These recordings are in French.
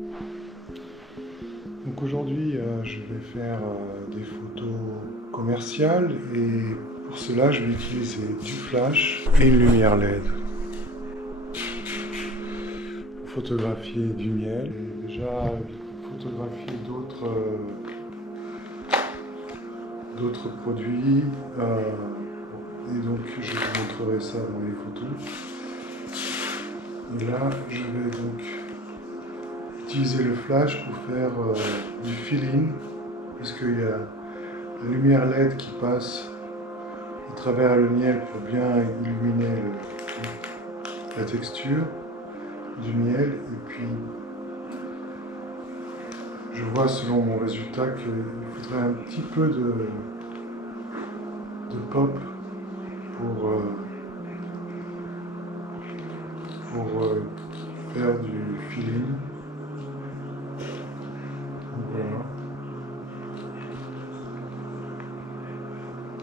Donc aujourd'hui, je vais faire des photos commerciales et pour cela, je vais utiliser du flash et une lumière LED pour photographier du miel. J'ai déjà photographié d'autres produits et donc je vous montrerai ça dans les photos. Et là, je vais donc utiliser le flash pour faire du fill-in, parce qu'il y a la lumière LED qui passe à travers le miel pour bien illuminer la texture du miel. Et puis, je vois selon mon résultat qu'il faudrait un petit peu de pop pour faire du fill-in. Voilà.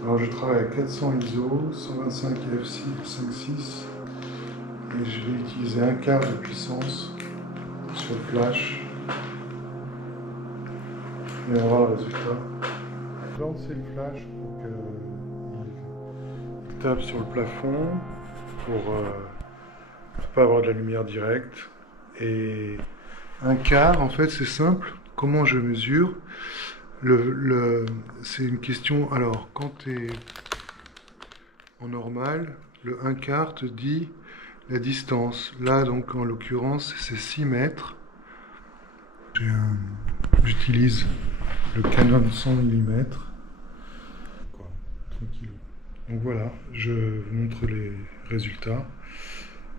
Alors je travaille à 400 ISO, 125 f5.6 et je vais utiliser un quart de puissance sur le flash et on va voir le résultat. Je vais lancer le flash pour qu'il tape sur le plafond pour ne pas avoir de la lumière directe. Et un quart, en fait, c'est simple. Comment je mesure? C'est une question. Alors, quand tu es en normal, le un quart te dit la distance. Là, donc, en l'occurrence, c'est 6 mètres. J'utilise le Canon 100 mm. Tranquille. Donc voilà, je vous montre les résultats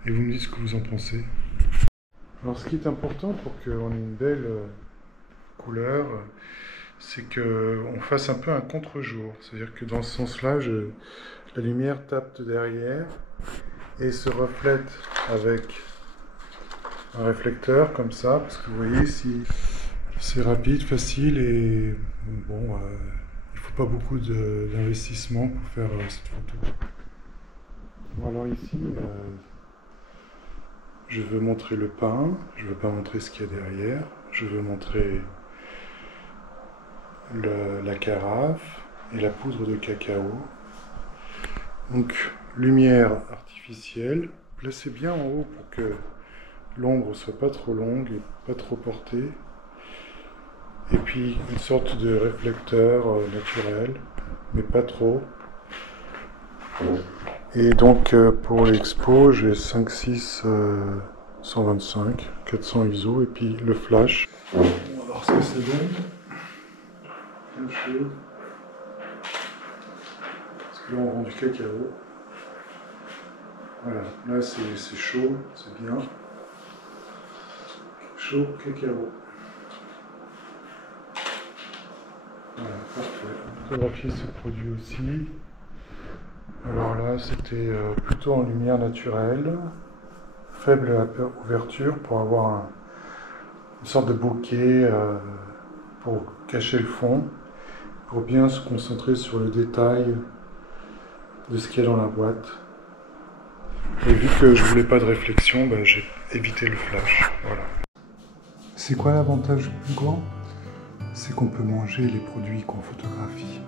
et vous me dites ce que vous en pensez. Alors, ce qui est important pour qu'on ait une belle couleur, c'est qu'on fasse un peu un contre-jour. C'est-à-dire que dans ce sens-là, la lumière tape de derrière et se reflète avec un réflecteur comme ça, parce que vous voyez, si c'est rapide, facile et bon, il ne faut pas beaucoup d'investissement pour faire cette photo. Bon, alors ici, je veux montrer le pain, je ne veux pas montrer ce qu'il y a derrière, je veux montrer la carafe et la poudre de cacao. Donc lumière artificielle, placez bien en haut pour que l'ombre soit pas trop longue et pas trop portée. Et puis une sorte de réflecteur naturel, mais pas trop. Et donc pour l'expo, j'ai 5.6 125, 400 ISO et puis le flash. On va voir ce que ça donne. Bien chaud. Parce que là on vend du cacao. Voilà, là c'est chaud, c'est bien. Chaud cacao. Voilà, parfait. Photographier ce produit aussi. Alors là, c'était plutôt en lumière naturelle, faible ouverture pour avoir une sorte de bokeh pour cacher le fond, pour bien se concentrer sur le détail de ce qu'il y a dans la boîte. Et vu que je voulais pas de réflexion, j'ai évité le flash. Voilà. C'est quoi l'avantage le plus grand? C'est qu'on peut manger les produits qu'on photographie.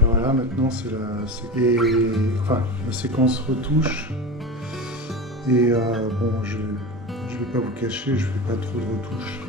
Voilà, maintenant c'est la séquence retouche. Et bon, je vais pas vous cacher, je fais pas trop de retouches.